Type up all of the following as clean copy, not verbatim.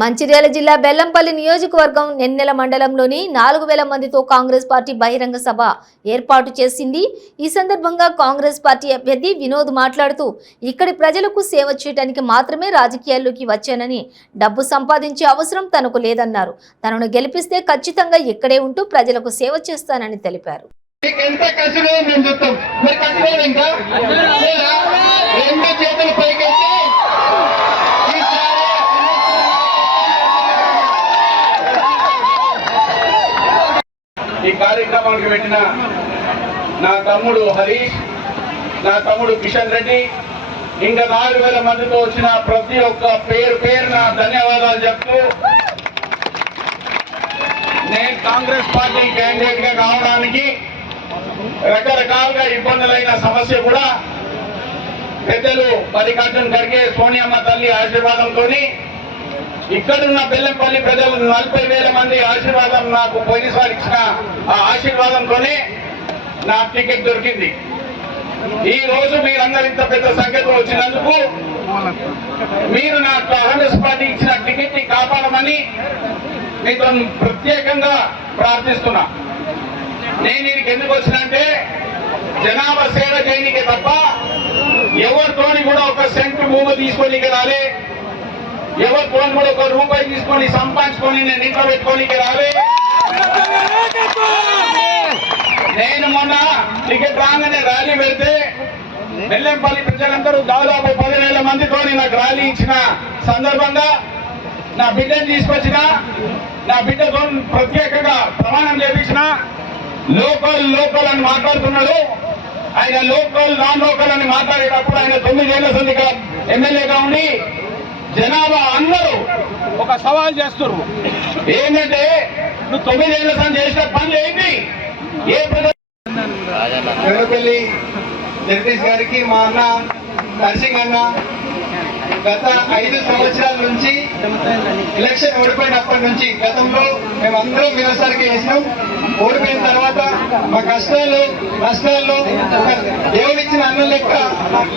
మంచిర్యాల జిల్లా బెల్లంపల్లి నియోజకవర్గం నెన్నెల మండలంలోని 4000 మందితో కాంగ్రెస్ పార్టీ బహిరంగ సభ ఏర్పాటు చేసింది। ఈ సందర్భంగా కాంగ్రెస్ పార్టీ అభ్యర్థి వినోద్ మాట్లాడుతూ ఇక్కడి ప్రజలకు సేవ చేయడానికి మాత్రమే రాజకీయాల్లోకి వచ్చానని, డబ్బు సంపాదించే అవసరం తనకు లేదన్నారు। తనను గెలిపిస్తే ఖచ్చితంగా ఇక్కడే ఉంటూ ప్రజలకు సేవ చేస్తానని తెలిపారు। ఈ కార్యక్రమానికి పెట్టిన నా తమ్ముడు హరీష్, నా తమ్ముడు కిషన్ రెడ్డి, ఇంకా 4000 మందితో వచ్చిన ప్రతి ఒక్క పేరున ధన్యవాదాలు చెప్తూ, నేను కాంగ్రెస్ పార్టీ క్యాండిడేట్ గా కావడానికి రకరకాలుగా ఇబ్బందులైన సమస్య కూడా పెద్దలు మల్లికార్జున ఖర్గే, సోనియమ్మ తల్లి ఆశీర్వాదంతో, ఇక్కడున్న బెల్లంపల్లి ప్రజలు 40,000 మంది ఆశీర్వాదం నాకు పోయినసారి ఇచ్చిన ఆ ఆశీర్వాదంతోనే నాకు టికెట్ దొరికింది। ఈ రోజు మీరందరూ ఇంత పెద్ద సంఖ్యతో వచ్చినందుకు మీరు నా కాంగ్రెస్ పార్టీ ఇచ్చిన టికెట్ ని కాపాడమని మీతో ప్రత్యేకంగా ప్రార్థిస్తున్నా। నేను ఇక్కడికి ఎందుకు వచ్చినంటే జనాభా సేవ చేయనికే తప్ప ఎవరితోని కూడా ఒక సెంటు భూమి తీసుకొని రాలే, ఎవరితో కూడా ఒక రూపాయి తీసుకొని సంపాదించుకొని నేను ఇంట్లో పెట్టుకోనికి రాలే। నేను మొన్న టికెట్ రాగానే ర్యాలీ పెడితే బెల్లంపల్లి ప్రజలందరూ దాదాపు 10,000 మందితో నాకు ర్యాలీ ఇచ్చిన సందర్భంగా నా బిడ్డను తీసుకొచ్చిన, నా బిడ్డతో ప్రత్యేకంగా ప్రమాణం చేపించిన। లోకల్ అని మాట్లాడుతున్నాడు ఆయన, లోకల్ నాన్ లోకల్ అని మాట్లాడేటప్పుడు ఆయన 9 ఏళ్ల సందిగా ఎమ్మెల్యేగా ఉండి జనాభా అందరూ ఒక సవాల్ చేస్తున్నారు, ఏంటంటే నువ్వు 9 ఏళ్ల సంది చేసిన పనులు ఏంటి? ఏ పెద్దపల్లి జగదీష్ గారికి మా అన్న నర్సింగ్ అన్న గత 5 సంవత్సరాల నుంచి ఎలక్షన్ ఓడిపోయినప్పటి నుంచి గతంలో మేమందరం వినసారికి వేసినాం। ఓడిపోయిన తర్వాత మా నష్టాల్లో దేవుడిచ్చిన అన్నం లెక్క,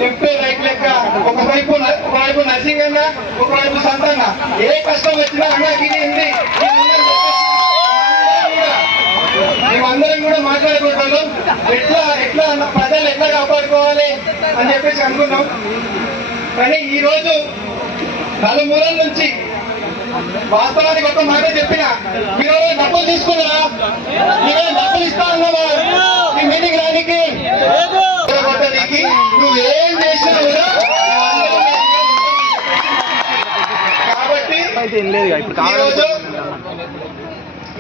లెఫ్ట్ రైట్ లెక్క, ఒకవైపు నర్సింగ్ అన్న, ఒకవైపు సంతన్న, ఏ కష్టం వచ్చినా అన్నకి ఉంది మేమందరం కూడా మాట్లాడుకుంటున్నాం, ఎట్లా ప్రజలు ఎట్లా కాపాడుకోవాలి అని చెప్పేసి అనుకున్నాం। కానీ ఈ రోజు నలుమూలల నుంచి వాస్తవానికి ఒక మాట చెప్పిన, మీరు డబ్బులు తీసుకున్నారా? మీరు డబ్బులు ఇస్తా అన్నావా ఈ మీటింగ్ రానికి? నువ్వేం చేసినా కూడా కాబట్టి ఈరోజు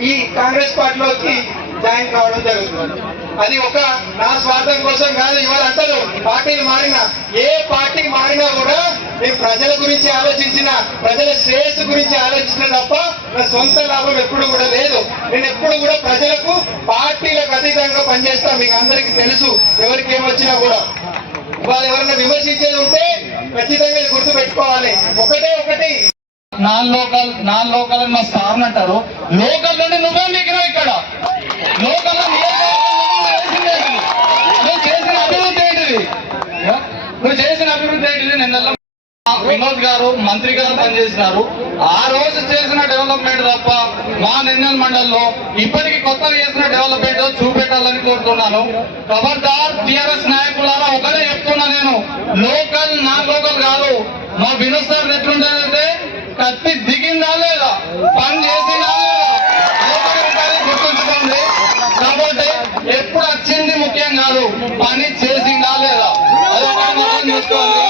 ఈ కాంగ్రెస్ పార్టీలోకి జాయిన్ కావడం జరుగుతుంది। అది ఒక నా స్వార్థం కోసం కాదు। ఇవాళ అంటారు పార్టీలు మారినా, ఏ పార్టీ మారినా కూడా నేను ప్రజల గురించి ఆలోచించిన, ప్రజల శ్రేయస్సు గురించి ఆలోచించిన తప్ప నా సొంత లాభం ఎప్పుడు కూడా లేదు। నేను ఎప్పుడు కూడా ప్రజలకు, పార్టీలకు అతీతంగా పనిచేస్తా। మీకు అందరికీ తెలుసు, ఎవరికి ఏమొచ్చినా కూడా వాళ్ళు ఎవరైనా విమర్శించేది ఉంటే ఖచ్చితంగా గుర్తు పెట్టుకోవాలి। ఒకటి నాన్ లోకల్ అని మా సార్ అంటారు, లోకల్ నుండి నువ్వే మిగిలినావు ఇక్కడ లోకల్ నువ్వు చేసిన అభివృద్ధి ఏంటిది? నిన్న వినోద్ గారు మంత్రి గారు పనిచేసినారు, ఆ రోజు చేసిన డెవలప్మెంట్ తప్ప మా నెన్నెల మండలంలో ఇప్పటికీ కొత్తగా చేసిన డెవలప్మెంట్ చూపెట్టాలని కోరుతున్నాను। ఖబర్దార్ టిఆర్ఎస్ నాయకులారా, ఒకటే చెప్తున్నా నేను, లోకల్ నాన్ లోకల్ కాదు। మా వినోద్ సార్ ఎట్లుంటారంటే కత్తి దిగిందా లేదా, పని చేసిందా లేదా గుర్తుంచుకోండి। కాబట్టి ఎప్పుడు వచ్చింది ముఖ్యం కాదు, పని చేసిందా లేదా, అది చూసుకోండి।